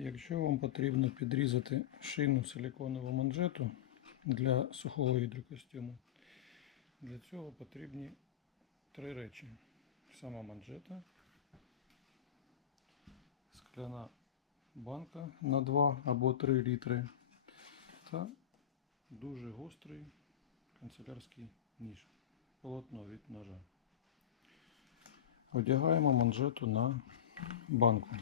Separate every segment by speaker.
Speaker 1: Якщо вам потрібно підрізати шину силіконову манжету для сухого гідрокостюму, для цього потрібні три речі: сама манжета, скляна банка на 2 або 3 літри та дуже гострий канцелярський ніж, полотно від ножа. Одягаємо манжету на банку.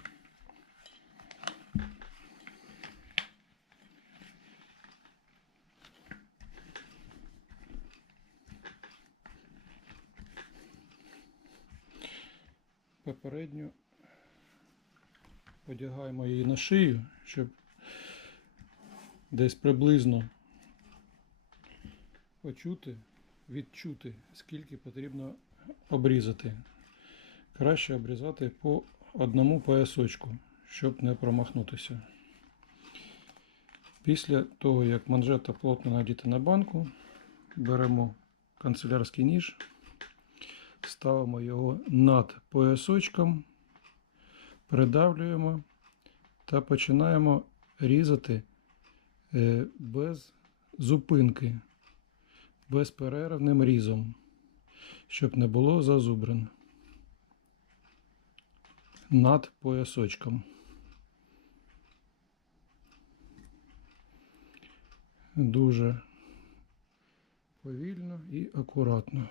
Speaker 1: Попередньо одягаємо її на шию, щоб десь приблизно почути, відчути, скільки потрібно обрізати. Краще обрізати по одному поясочку, щоб не промахнутися. Після того, як манжета плотно надіта на банку, беремо канцелярський ніж, ставимо його над поясочком, придавлюємо та починаємо різати е, без зупинки, безперервним різом, щоб не було зазубрин над поясочком. Дуже повільно і акуратно.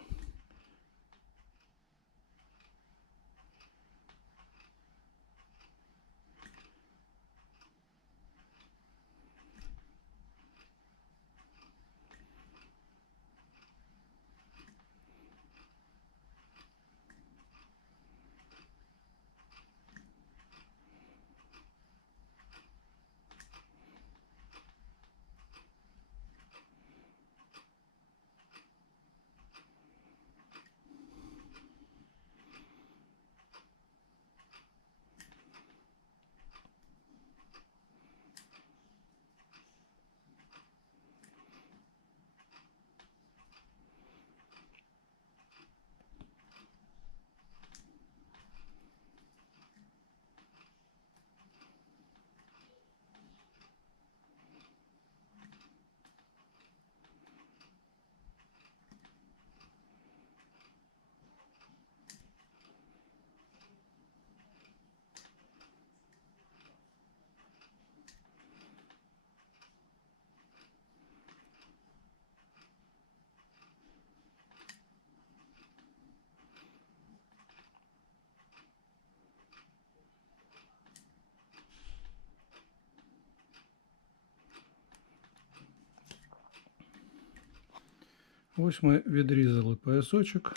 Speaker 1: Ось ми відрізали поясочок.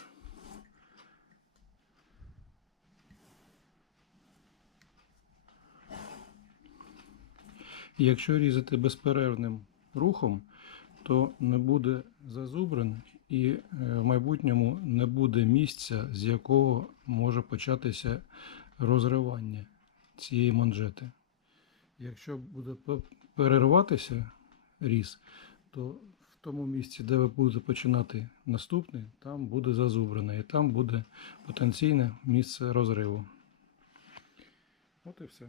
Speaker 1: Якщо різати безперервним рухом, то не буде зазубрин і е, в майбутньому не буде місця, з якого може початися розривання цієї манжети. Якщо буде перерватися різ, то тому місці, де ви будете починати наступний, там буде зазубрено і там буде потенційне місце розриву. От і все.